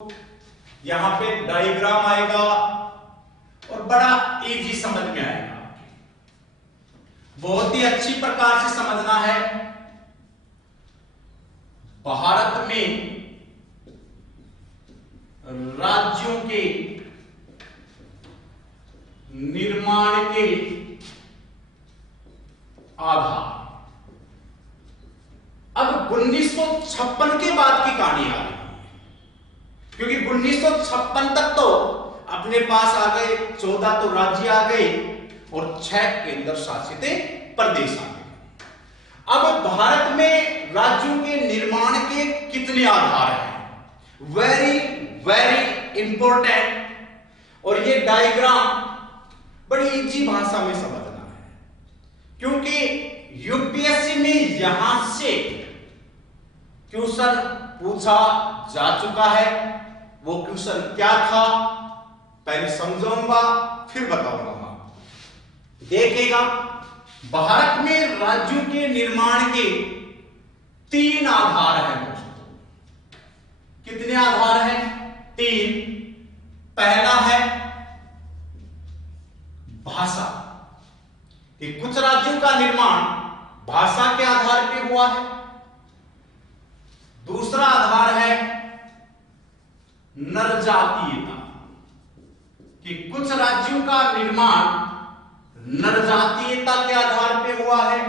यहां पे डायग्राम आएगा और बड़ा इजी समझ में आएगा। बहुत ही अच्छी प्रकार से समझना है। भारत में राज्यों के निर्माण के आधार। अब 1956 के बाद की कहानी आ रही है, क्योंकि 1956 तक तो अपने पास आ गए 14 तो राज्य आ गए और 6 केंद्र शासित प्रदेश आ गए। अब भारत में राज्यों के निर्माण के कितने आधार हैं? Very very important. और ये डायग्राम बड़ी इजी भाषा में समझना है, क्योंकि यूपीएससी में यहां से क्वेश्चन पूछा जा चुका है। वो क्वेश्चन क्या था पहले समझाऊंगा फिर बताऊंगा। देखिएगा, भारत में राज्यों के निर्माण के 3 आधार हैं दोस्तों। कितने आधार हैं? 3। पहला है भाषा, कि कुछ राज्यों का निर्माण भाषा के आधार पर हुआ है। दूसरा आधार है नरजातीयता, कि कुछ राज्यों का निर्माण नरजातीयता के आधार पर हुआ है।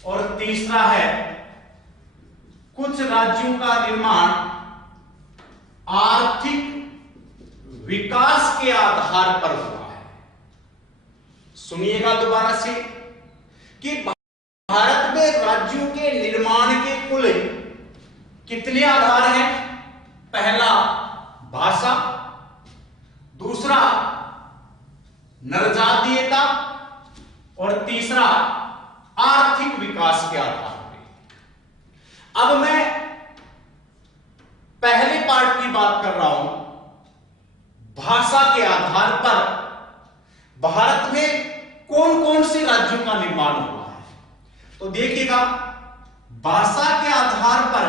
और तीसरा है कुछ राज्यों का निर्माण आर्थिक विकास के आधार पर हुआ है। सुनिएगा दोबारा से, कि भारत में राज्यों के निर्माण के कुल कितने आधार हैं? पहला भाषा, दूसरा नरजातीयता और तीसरा आर्थिक विकास के आधार पर। अब मैं पहले पार्ट की बात कर रहा हूं। भाषा के आधार पर भारत में कौन कौन से राज्यों का निर्माण हुआ है, तो देखिएगा, भाषा के आधार पर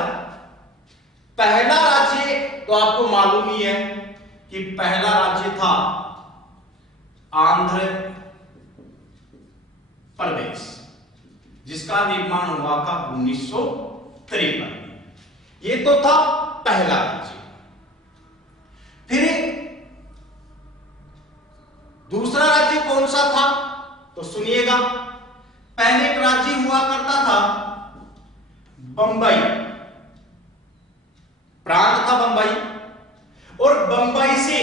पहला राज्य तो आपको मालूम ही है कि पहला राज्य था आंध्र प्रदेश, जिसका निर्माण हुआ था 1953 में। ये तो था पहला राज्य। फिर दूसरा राज्य कौन सा था, तो सुनिएगा, पहले एक राज्य हुआ करता था बंबई, प्रांत था बंबई, और बंबई से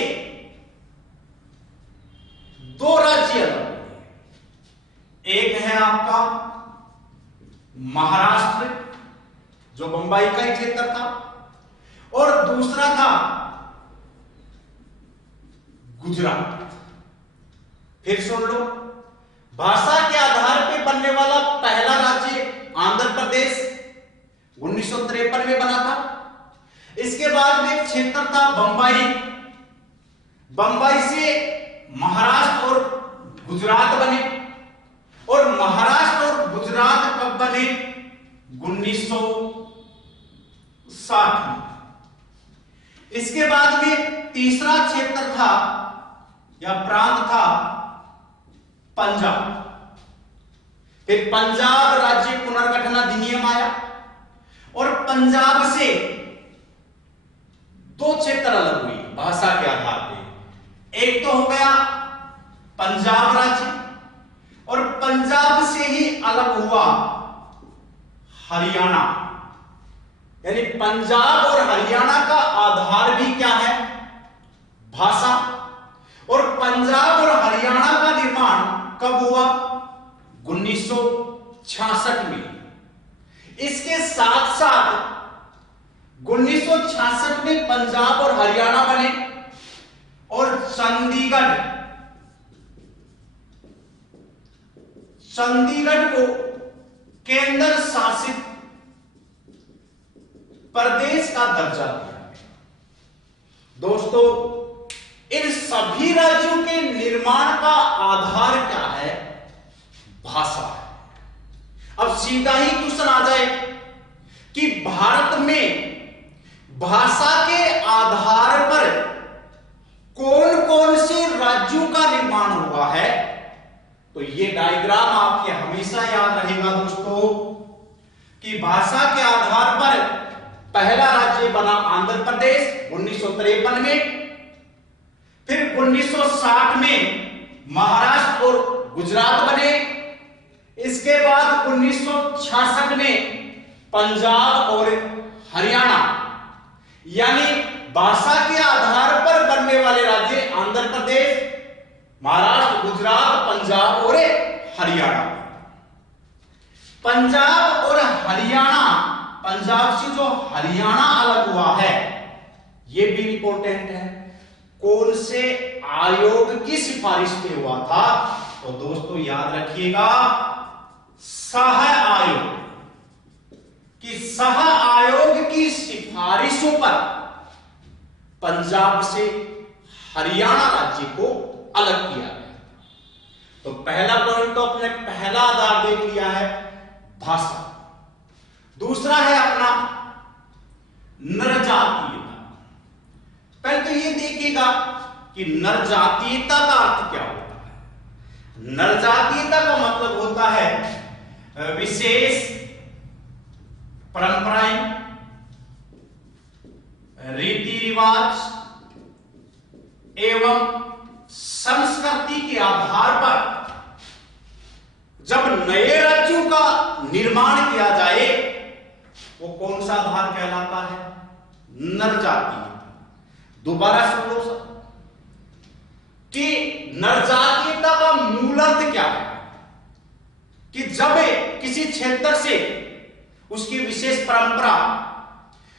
2 राज्य अलग हुए। एक है आपका महाराष्ट्र, जो बंबई का ही क्षेत्र था, और दूसरा था गुजरात। फिर सुन लो, भाषा के आधार पर बनने वाला पहला राज्य आंध्र प्रदेश 1953 में बना था। इसके बाद में क्षेत्र था बंबई, बंबई से महाराष्ट्र और गुजरात बने, और महाराष्ट्र और गुजरात कब बने? 1960 में। इसके बाद में तीसरा क्षेत्र था या प्रांत था पंजाब। फिर पंजाब राज्य पुनर्गठन अधिनियम आया और पंजाब से 2 क्षेत्र अलग हुई भाषा के आधार पे। एक तो हो गया पंजाब राज्य, और पंजाब से ही अलग हुआ हरियाणा। यानी पंजाब और हरियाणा का आधार भी क्या है? भाषा। और पंजाब और हरियाणा का निर्माण कब हुआ? 1966 में। इसके साथ साथ 1966 में पंजाब और हरियाणा बने, और चंडीगढ़ को केंद्र शासित प्रदेश का दर्जा दिया। दोस्तों, इन सभी राज्यों के निर्माण का आधार क्या है? भाषा है। अब सीधा ही क्वेश्चन आ जाए कि भारत में भाषा के आधार पर कौन कौन से राज्यों का निर्माण हुआ है, तो ये डायग्राम आपके हमेशा याद रहेगा दोस्तों कि भाषा के आधार पर पहला राज्य बना आंध्र प्रदेश 1953 में, फिर 1960 में महाराष्ट्र और गुजरात बने, इसके बाद 1966 में पंजाब और हरियाणा, यानी भाषा के आधार पर बनने वाले राज्य आंध्र प्रदेश, महाराष्ट्र, गुजरात, पंजाब और हरियाणा। पंजाब और हरियाणा, पंजाब से जो हरियाणा अलग हुआ है यह भी इंपॉर्टेंट है। कौन से आयोग की सिफारिश पे हुआ था, तो दोस्तों याद रखिएगा शाह आयोग कि शाह आयोग की सिफारिशों पर पंजाब से हरियाणा राज्य को अलग किया गया। तो पहला पॉइंट तो अपने पहला आधार देख लिया है भाषा। दूसरा है अपना नरजातीयता। पहले तो ये देखिएगा कि नरजातीयता का अर्थ क्या होता है। नरजातीयता का मतलब होता है विशेष परंपराएं, रीति रिवाज एवं संस्कृति के आधार पर जब नए राज्यों का निर्माण किया जाए वो कौन सा आधार कहलाता है, नरजातीयता। दोबारा सुन लो सर कि नरजातीयता का मूल अर्थ क्या है कि जब किसी क्षेत्र से उसकी विशेष परंपरा,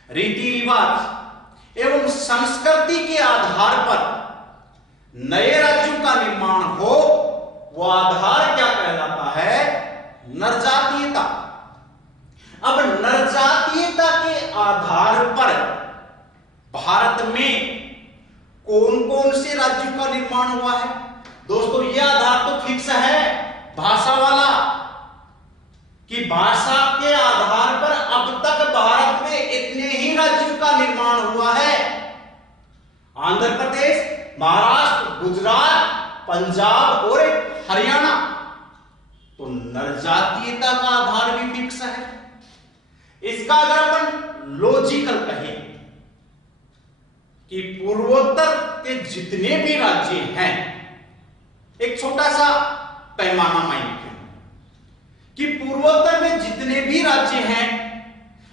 रीति रिवाज एवं संस्कृति के आधार पर नए राज्यों का निर्माण हो, वो आधार क्या कहलाता है, नरजातीयता। अब नरजातीयता के आधार पर भारत में कौन कौन से राज्यों का निर्माण हुआ है, दोस्तों यह आधार तो फिक्स है भाषा वाला कि भाषा के आधार पर अब तक भारत में इतने ही राज्यों का निर्माण हुआ है, आंध्र प्रदेश, महाराष्ट्र, गुजरात, पंजाब और हरियाणा। तो नरजातीयता का आधार भी फिक्स है। इसका अगर अपन लॉजिकल कहें कि पूर्वोत्तर के जितने भी राज्य हैं, एक छोटा सा पैमाना माइंड कि पूर्वोत्तर में जितने भी राज्य हैं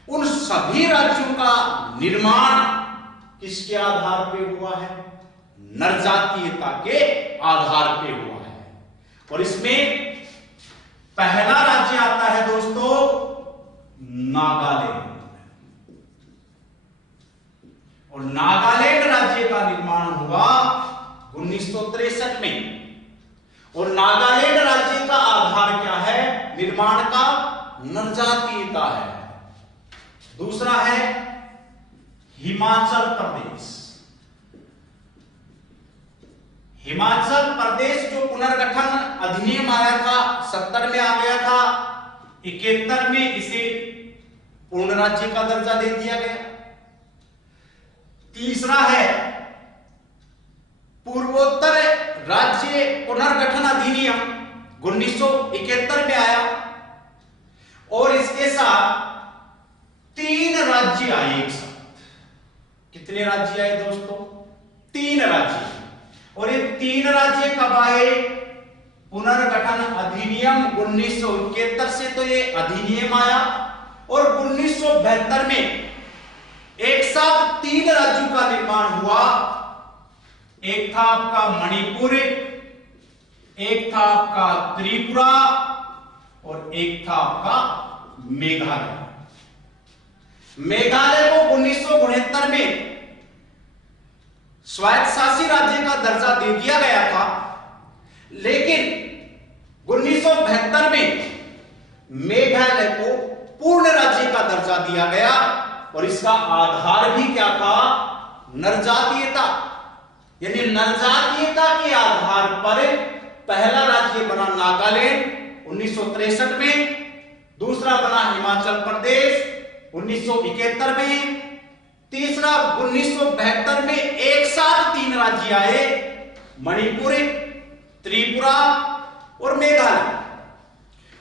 उन सभी राज्यों का निर्माण किसके आधार पे हुआ है, नरजातीयता के आधार पे हुआ है। और इसमें पहला राज्य आता है दोस्तों नागालैंड। और नागालैंड राज्य का निर्माण हुआ 1963 में। और नागालैंड राज्य का आधार क्या है निर्माण का, नरजातीयता है। दूसरा है हिमाचल प्रदेश। हिमाचल प्रदेश जो पुनर्गठन अधिनियम आया था 70 में आ गया था, 71 में इसे पूर्ण राज्य का दर्जा दे दिया गया। तीसरा है पूर्वोत्तर राज्य पुनर्गठन अधिनियम 1971 में आया और इसके साथ 3 राज्य आए एक साथ। कितने राज्य आए दोस्तों, 3 राज्य। और ये 3 राज्य कब आए, पुनर्गठन अधिनियम 1971 से तो ये अधिनियम आया और 1972 में एक साथ 3 राज्यों का निर्माण हुआ। एक था आपका मणिपुर, एक था आपका त्रिपुरा और एक था आपका मेघालय। मेघालय को 1969 में स्वायत्त शासी राज्य का दर्जा दे दिया गया था, लेकिन 1972 में मेघालय को पूर्ण राज्य का दर्जा दिया गया और इसका आधार भी क्या था, नरजातीयता। यानी नरजातीयता के आधार पर पहला राज्य बना नागालैंड 1963 में, दूसरा बना हिमाचल प्रदेश 1971 में, तीसरा 1972 में एक साथ 3 राज्य आए, मणिपुर, त्रिपुरा और मेघालय।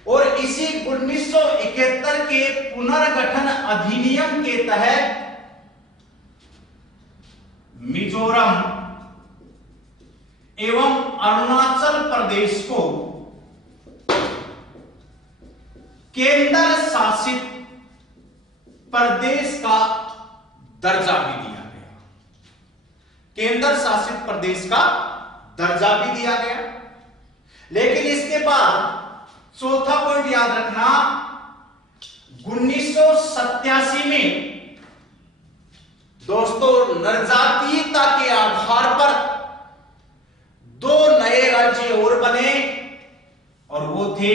और इसी 1971 के पुनर्गठन अधिनियम के तहत मिजोरम एवं अरुणाचल प्रदेश को केंद्र शासित प्रदेश का दर्जा भी दिया गया। केंद्र शासित प्रदेश का दर्जा भी दिया गया। लेकिन इसके बाद चौथा पॉइंट याद रखना, 1987 में दोस्तों जनजातीयता के आधार पर 2 नए राज्य और बने, और वो थे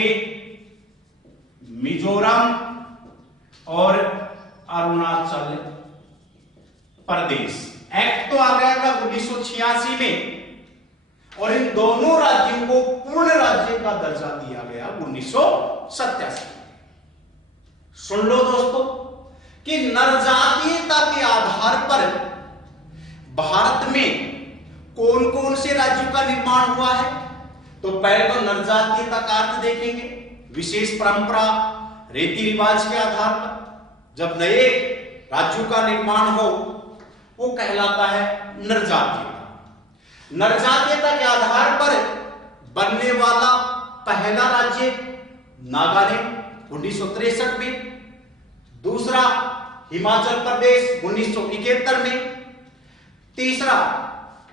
मिजोरम और अरुणाचल प्रदेश। एक्ट तो आ गया था 1986 में, और इन दोनों राज्यों को पूर्ण राज्य का दर्जा दिया गया 1987 में। सुन लो दोस्तों कि जनजातीयता के आधार पर भारत में कौन कौन से राज्यों का निर्माण हुआ है। तो पहले तो जनजातीयता का अर्थ देखेंगे, विशेष परंपरा, रीति रिवाज के आधार पर जब नए राज्यों का निर्माण हो वो कहलाता है जनजातीयता। जनजातीयता के आधार पर बनने वाला पहला राज्य नागालैंड 1963 में, दूसरा हिमाचल प्रदेश 1971 में, तीसरा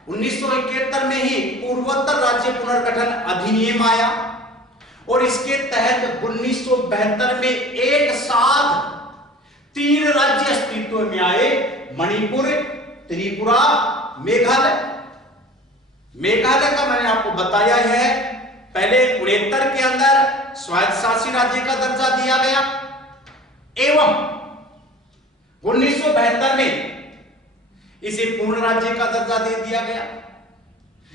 1971 में ही पूर्वोत्तर राज्य पुनर्गठन अधिनियम आया, और इसके तहत 1972 में एक साथ 3 राज्य अस्तित्व में आए, मणिपुर, त्रिपुरा, मेघालय। मेघालय का मैंने आपको बताया है, पहले 69 के अंदर स्वायत्त शासी राज्य का दर्जा दिया गया, एवं 1972 में इसे पूर्ण राज्य का दर्जा दे दिया गया।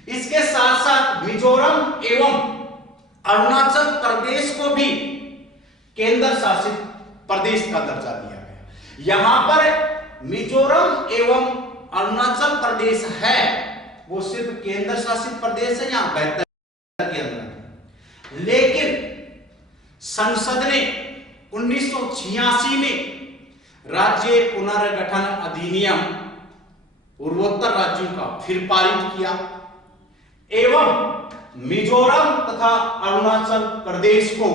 इसके साथ साथ मिजोरम एवं अरुणाचल प्रदेश को भी केंद्र शासित प्रदेश का दर्जा दिया गया। यहां पर मिजोरम एवं अरुणाचल प्रदेश है वो सिर्फ केंद्र शासित प्रदेश है, यहां 72 के अंदर। लेकिन संसद ने 1986 में राज्य पुनर्गठन अधिनियम पूर्वोत्तर राज्यों का फिर पारित किया, एवं मिजोरम तथा अरुणाचल प्रदेश को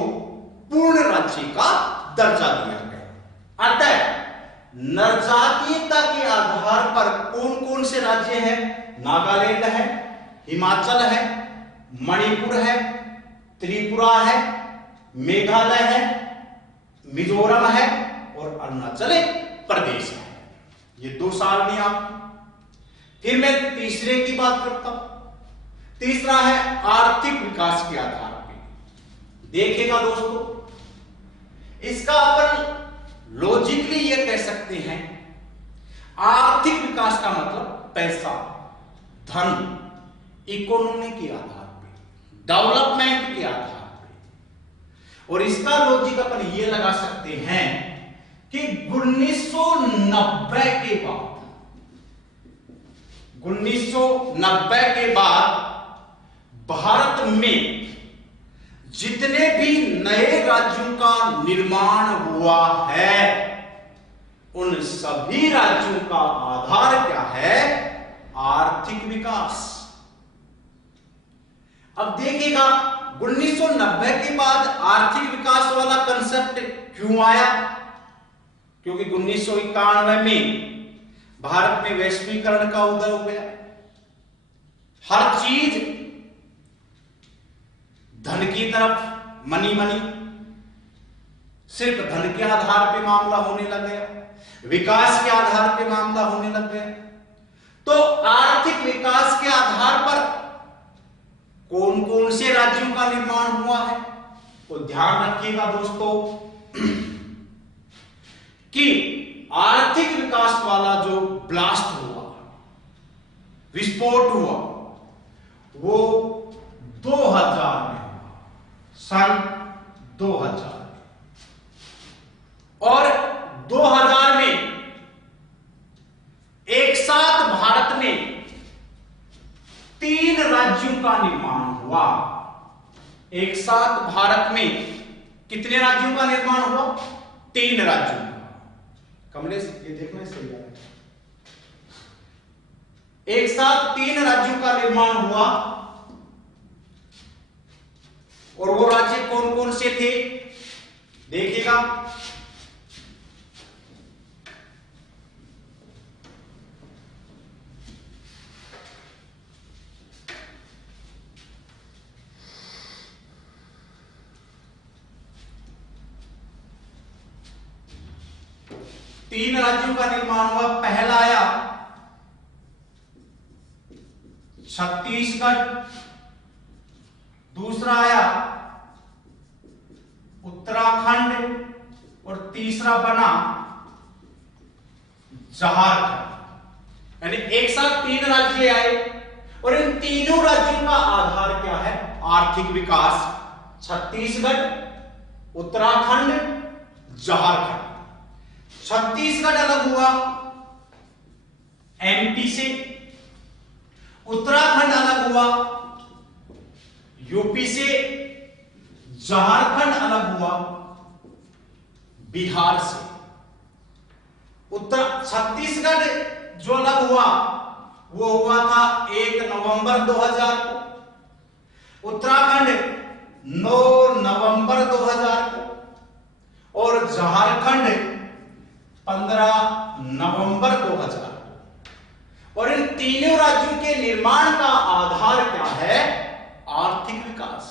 पूर्ण राज्य का दर्जा दिया गया। अतः जनजातीयता के आधार पर कौन कौन से राज्य हैं? नागालैंड है, हिमाचल है, मणिपुर है, त्रिपुरा है, मेघालय है, मिजोरम है और अरुणाचल प्रदेश है। ये 2 साल में आप। फिर मैं तीसरे की बात करता हूं। तीसरा है आर्थिक विकास के आधार पर। देखिएगा दोस्तों, इसका अपन लॉजिकली ये कह सकते हैं, आर्थिक विकास का मतलब पैसा, धन, इकोनॉमी के आधार पे, डेवलपमेंट के आधार पे। और इसका लॉजिक अपन ये लगा सकते हैं कि 1990 के बाद भारत में जितने भी नए राज्यों का निर्माण हुआ है उन सभी राज्यों का आधार क्या है? आर्थिक विकास। अब देखिएगा 1990 के बाद आर्थिक विकास वाला कंसेप्ट क्यों आया? क्योंकि 1991 में भारत में वैश्वीकरण का उदय हो गया। हर चीज धन की तरफ, मनी, सिर्फ धन के आधार पे मामला होने लग गया, विकास के आधार पे मामला होने लग गया। तो आर्थिक विकास के आधार पर कौन कौन से राज्यों का निर्माण हुआ है? तो ध्यान रखिएगा दोस्तों कि आर्थिक विकास वाला जो ब्लास्ट हुआ, विस्फोट हुआ, वो 2000 में, सन 2000, और 2000 में राज्यों का निर्माण हुआ। एक साथ भारत में कितने राज्यों का निर्माण हुआ? 3 राज्यों का। कमलेश ये देखना सही है। एक साथ 3 राज्यों का निर्माण हुआ। और वो राज्य कौन कौन से थे देखिएगा। तीन राज्यों का निर्माण हुआ। पहला आया छत्तीसगढ़, दूसरा आया उत्तराखंड और तीसरा बना झारखंड। यानी एक साथ 3 राज्य आए और इन तीनों राज्यों का आधार क्या है? आर्थिक विकास। छत्तीसगढ़, उत्तराखंड, झारखंड। छत्तीसगढ़ अलग हुआ एमपी से, उत्तराखंड अलग हुआ यूपी से, झारखंड अलग हुआ बिहार से। छत्तीसगढ़ जो अलग हुआ वो हुआ था 1 नवंबर 2000 को, उत्तराखंड 9 नवंबर 2000 को और झारखंड 15 नवंबर 2000। और इन तीनों राज्यों के निर्माण का आधार क्या है? आर्थिक विकास।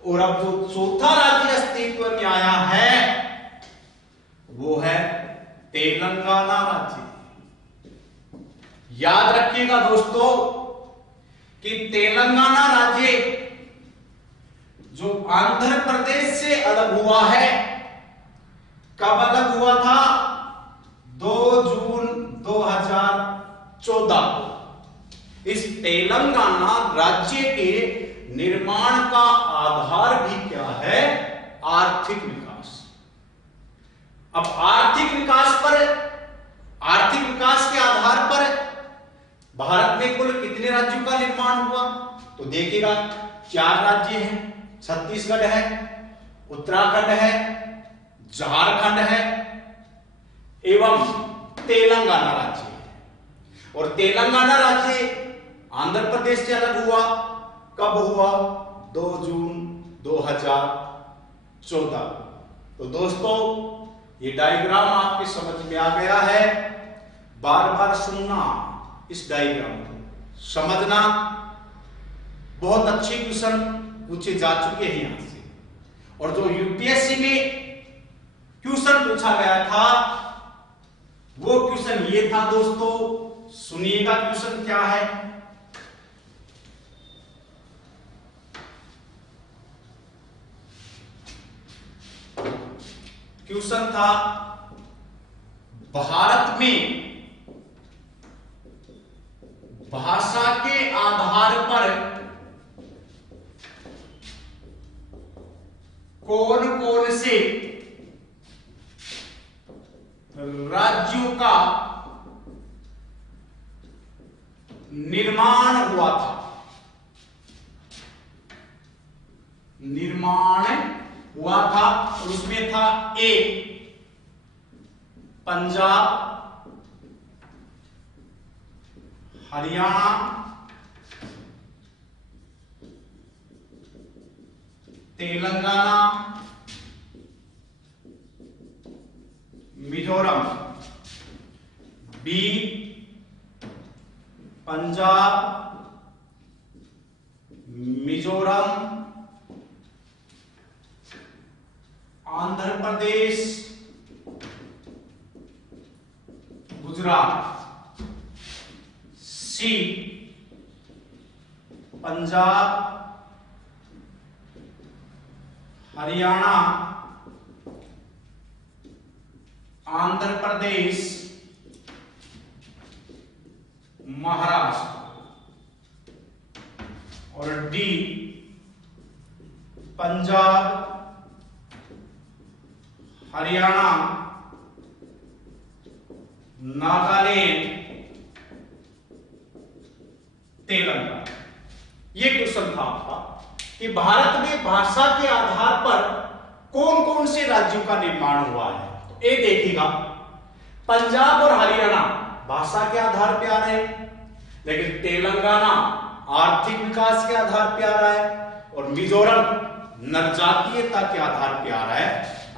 और अब जो चौथा राज्य अस्तित्व में आया है वो है तेलंगाना राज्य। याद रखिएगा दोस्तों कि तेलंगाना राज्य जो आंध्र प्रदेश से अलग हुआ है, कब अलग हुआ था? 2 जून 2014 को। इस तेलंगाना राज्य के निर्माण का आधार भी क्या है? आर्थिक विकास। अब आर्थिक विकास के आधार पर भारत में कुल कितने राज्यों का निर्माण हुआ? तो देखिएगा 4 राज्य हैं। छत्तीसगढ़ है, उत्तराखंड है, झारखंड है एवं तेलंगाना राज्य है। और तेलंगाना राज्य आंध्र प्रदेश से अलग हुआ। कब हुआ? 2 जून 2014। तो दोस्तों ये डायग्राम आपकी समझ में आ गया है। बार बार सुनना इस डायग्राम को, समझना। बहुत अच्छे क्वेश्चन पूछे जा चुके हैं यहां से। और जो यूपीएससी में क्वेश्चन पूछा गया था वो क्वेश्चन ये था दोस्तों। सुनिएगा क्वेश्चन क्या है। क्वेश्चन था भारत में भाषा के आधार पर कौन कौन से राज्यों का निर्माण हुआ था? निर्माण हुआ था और उसमें था ए पंजाब, हरियाणा, तेलंगाना, मिजोरम। बी पंजाब, मिजोरम, आंध्र प्रदेश, गुजरात। सी पंजाब, हरियाणा, आंध्र प्रदेश, महाराष्ट्र। और डी पंजाब, हरियाणा, नागालैंड, तेलंगाना। ये क्वेश्चन था आपका कि भारत में भाषा के आधार पर कौन कौन से राज्यों का निर्माण हुआ है। तो ये देखिएगा, पंजाब और हरियाणा भाषा के आधार पे आ रहे हैं, लेकिन तेलंगाना आर्थिक विकास के आधार पे आ रहा है, और मिजोरम नरजातीयता के आधार पे आ रहा है।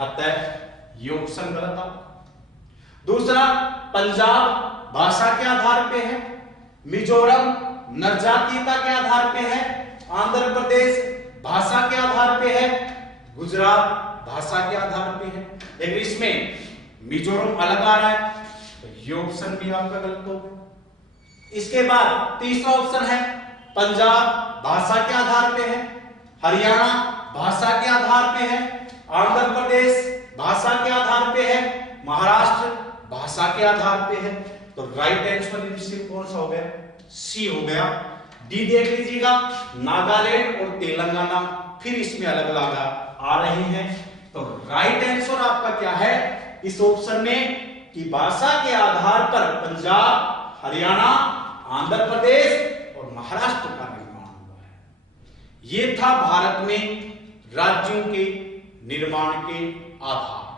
अतः ये ऑप्शन गलत था। दूसरा, पंजाब भाषा के आधार पे है, मिजोरम नरजातीयता के आधार पे है, आंध्र प्रदेश भाषा के आधार पे है, गुजरात भाषा के आधार पे है। लेकिन इसमें मिजोरम अलग आ रहा है, तो ये ऑप्शन भी आपका गलत होगा। इसके बाद तीसरा ऑप्शन है, पंजाब भाषा के आधार पे है, हरियाणा भाषा के आधार पे है, आंध्र प्रदेश भाषा के आधार पे है, महाराष्ट्र भाषा के आधार पे है। तो राइट आंसर इनमें कौन सा हो गया? सी हो गया। डी देख लीजिएगा, नागालैंड और तेलंगाना फिर इसमें अलग अलग आ रहे हैं। तो राइट आंसर आपका क्या है इस ऑप्शन में कि भाषा के आधार पर पंजाब, हरियाणा, आंध्र प्रदेश और महाराष्ट्र का निर्माण हुआ है। ये था भारत में राज्यों के निर्माण के आधार।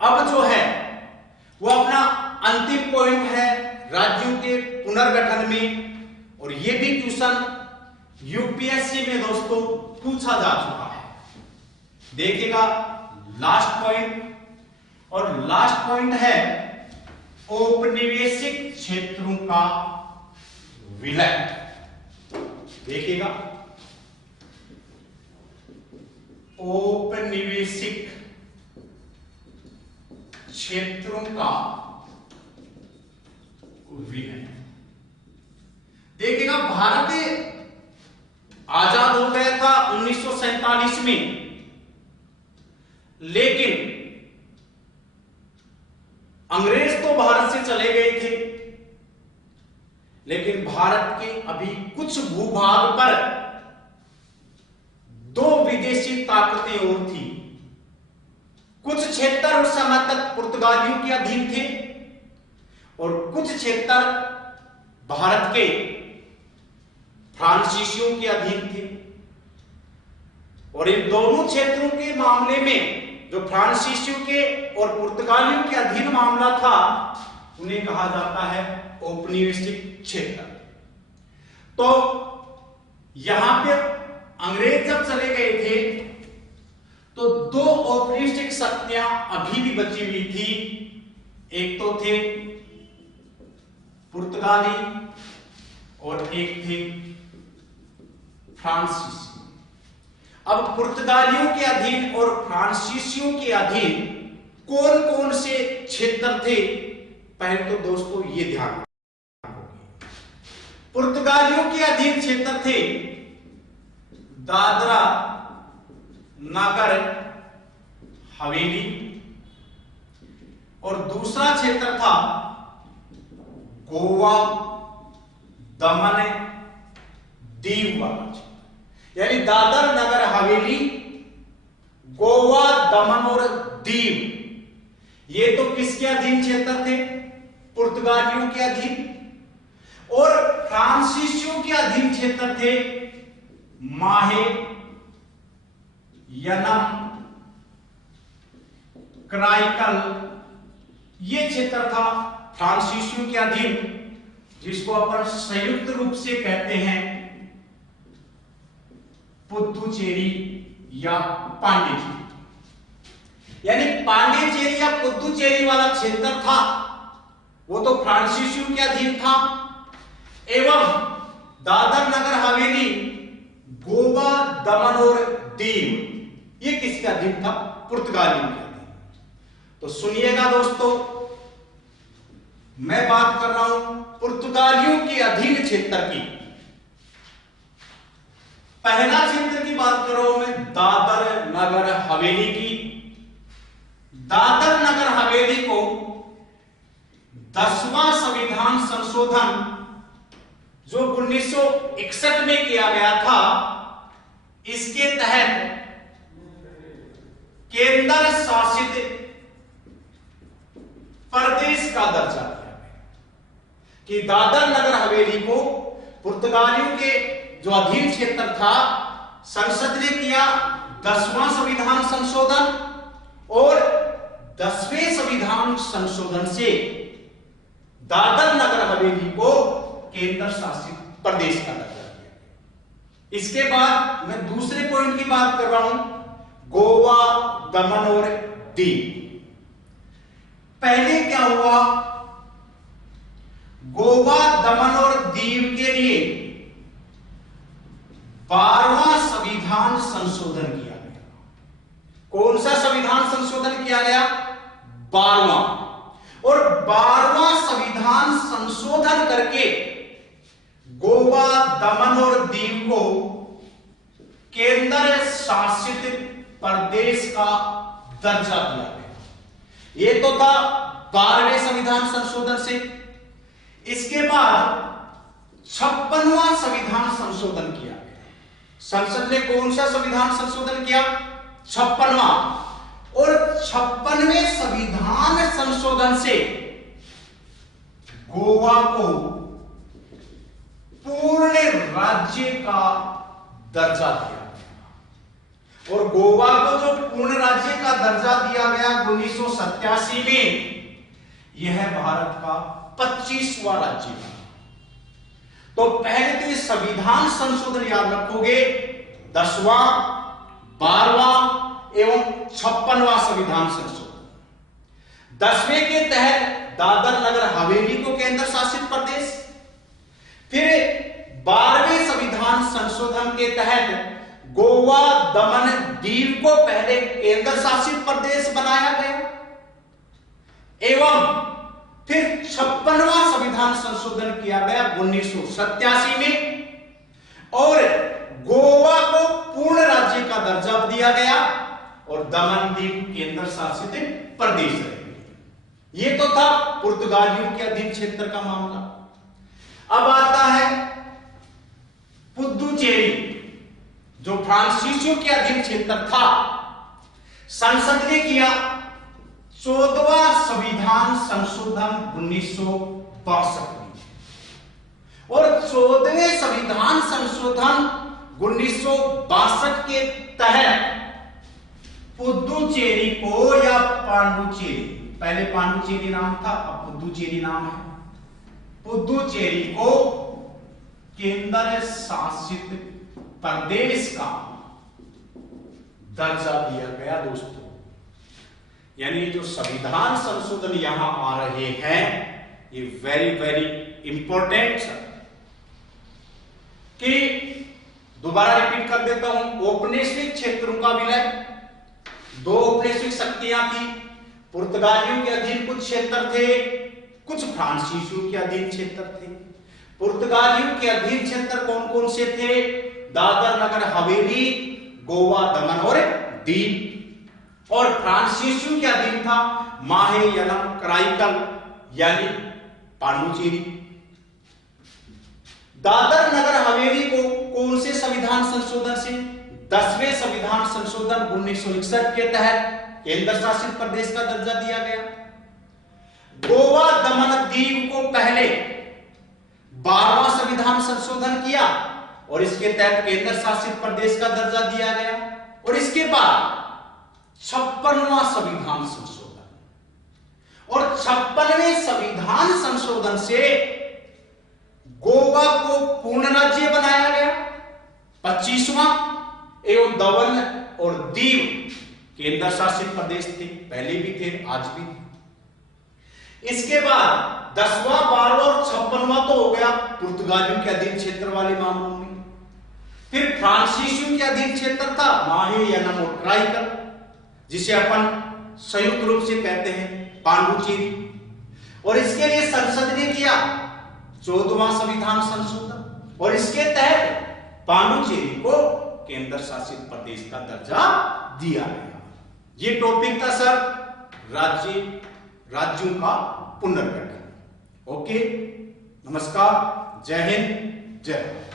अब जो है वो अपना अंतिम पॉइंट है राज्यों के पुनर्गठन में, और ये भी क्वेश्चन यूपीएससी में दोस्तों पूछा जा चुका है। देखिएगा लास्ट पॉइंट, और लास्ट पॉइंट है औपनिवेशिक क्षेत्रों का विलय। देखिएगा, औपनिवेशिक क्षेत्रों का विलय। देखिएगा, भारत आजाद हो गया था 1947 में, लेकिन अंग्रेज तो भारत से चले गए थे, लेकिन भारत के अभी कुछ भूभाग पर दो विदेशी ताकतें और थी। कुछ क्षेत्र उस समय तक पुर्तगालियों के अधीन थे और कुछ क्षेत्र भारत के फ्रांसीसियों के अधीन थे। और इन दोनों क्षेत्रों के मामले में जो फ्रांसीसियों के और पुर्तगालियों के अधीन मामला था, उन्हें कहा जाता है औपनिवेशिक क्षेत्र। तो यहां पे अंग्रेज जब चले गए थे तो दो औपनिवेशिक शक्तियां अभी भी बची हुई थी। एक तो थे पुर्तगाली और एक थे फ्रांसीसी। अब पुर्तगालियों के अधीन और फ्रांसीसियों के अधीन कौन कौन से क्षेत्र थे, पहले तो दोस्तों ये ध्यान रखना। पुर्तगालियों के अधीन क्षेत्र थे दादरा नगर हवेली, और दूसरा क्षेत्र था गोवा दमन दीव वाला, यानी दादर नगर हवेली, गोवा दमन और दीव, ये तो किसके अधीन क्षेत्र थे? पुर्तगालियों के अधीन। और फ्रांसीसियों के अधीन क्षेत्र थे माहे, यनम, क्राइकल, ये क्षेत्र था फ्रांसीसियों के अधीन, जिसको अपन संयुक्त रूप से कहते हैं पुद्दुचेरी या पांडिचेरी। यानी पांडिचेरी या पुद्दुचेरी वाला क्षेत्र था वो तो फ्रांसीसियों के अधीन था, एवं दादर नगर हवेली, गोवा दमन और दीव ये किसके अधीन था? पुर्तगालियों के अधीन। तो सुनिएगा दोस्तों, मैं बात कर रहा हूं पुर्तगालियों के अधीन क्षेत्र की। पहला क्षेत्र की बात कर रहा हूं मैं दादर नगर हवेली की। दादर नगर हवेली को 10वां संविधान संशोधन जो 1961 में किया गया था, इसके तहत केंद्र शासित प्रदेश का दर्जा दिया गया कि दादर नगर हवेली को पुर्तगालियों के जो अधीन क्षेत्र था, संसद ने किया 10वां संविधान संशोधन और 10वें संविधान संशोधन से दादर नगर हवेली को केंद्र शासित प्रदेश का दर्जा दिया। इसके बाद मैं दूसरे पॉइंट की बात कर रहा हूं, गोवा, दमन और दीव। पहले क्या हुआ, गोवा, दमन और दीव के लिए 12वां संविधान संशोधन किया गया। कौन सा संविधान संशोधन किया गया? 12वां। और 12वां संविधान संशोधन करके गोवा, दमन और दीव को केंद्र शासित प्रदेश का दर्जा दिया गया। ये तो था 12वें संविधान संशोधन से। इसके बाद 56वां संविधान संशोधन किया गया। संसद ने कौन सा संविधान संशोधन किया? 56वां। और 56वें संविधान संशोधन से गोवा को पूर्ण राज्य का दर्जा दिया गया। और गोवा को जो पूर्ण राज्य का दर्जा दिया गया 1987 में, यह भारत का 25वां राज्य बना। तो पहले तो ये संविधान संशोधन याद रखोगे, 10वां, 12वां एवं 56वां संविधान संशोधन। 10वें के तहत दादर नगर हवेली को केंद्र शासित प्रदेश, फिर 12वें संविधान संशोधन के तहत गोवा, दमन, दीव को पहले केंद्र शासित प्रदेश बनाया गया, एवं फिर 56वां संविधान संशोधन किया गया 1987 में, और गोवा को पूर्ण राज्य का दर्जा दिया गया और दमन दीव केंद्र शासित प्रदेश रहे। ये तो था पुर्तगालियों के अधीन क्षेत्र का मामला। अब आता है पुदुचेरी, जो फ्रांसीसियों के अधीन क्षेत्र था। संसद ने किया 14वां संविधान संशोधन 1962 में, और 14वें संविधान संशोधन 1962 के तहत पुदुचेरी को, या पांडुचेरी, पहले पांडुचेरी नाम था, अब पुदुचेरी नाम है, पुदुचेरी को केंद्र शासित प्रदेश का दर्जा दिया गया। दोस्तों, यानी जो संविधान संशोधन यहां आ रहे हैं, ये वेरी वेरी इंपॉर्टेंट है। कि दोबारा रिपीट कर देता हूं, औपनिवेशिक क्षेत्रों का विलय, 2 औपनिवेशिक शक्तियां थी। पुर्तगालियों के अधीन कुछ क्षेत्र थे, कुछ फ्रांसीसियों के अधीन क्षेत्र थे। पुर्तगालियों के अधीन क्षेत्र कौन कौन से थे? दादर नगर हवेली, गोवा, दमन और दीव। और फ्रांसीसियों के अधीन था माहे यलम कराईकल, यानी पांडुचेरी। दादर नगर हवेली को कौन से संविधान संशोधन से? 10वें संविधान संशोधन 1961 के तहत केंद्र शासित प्रदेश का दर्जा दिया गया। गोवा, दमन, दीव को पहले 12वां संविधान संशोधन किया और इसके तहत केंद्र शासित प्रदेश का दर्जा दिया गया। और इसके बाद 56वां संविधान संशोधन, और 56वें संविधान संशोधन से गोवा को पूर्ण राज्य बनाया गया, 25वां, एवं दमन और दीव केंद्र शासित प्रदेश थे, पहले भी थे, आज भी थे। इसके बाद 10वां, 12वां और 56वां तो हो गया पुर्तगालियों के अधीन क्षेत्र वाले मामलों में। फिर फ्रांसीसियों के अधीन क्षेत्र था माहे यलम और कराईकल, जिसे अपन संयुक्त रूप से कहते हैं पांडुचेरी। और इसके लिए संसद ने किया 14वां संविधान संशोधन, और इसके तहत पांडुचेरी को केंद्र शासित प्रदेश का दर्जा दिया गया। ये टॉपिक था सर राज्यों का पुनर्गठन। ओके, नमस्कार, जय हिंद, जय भारत।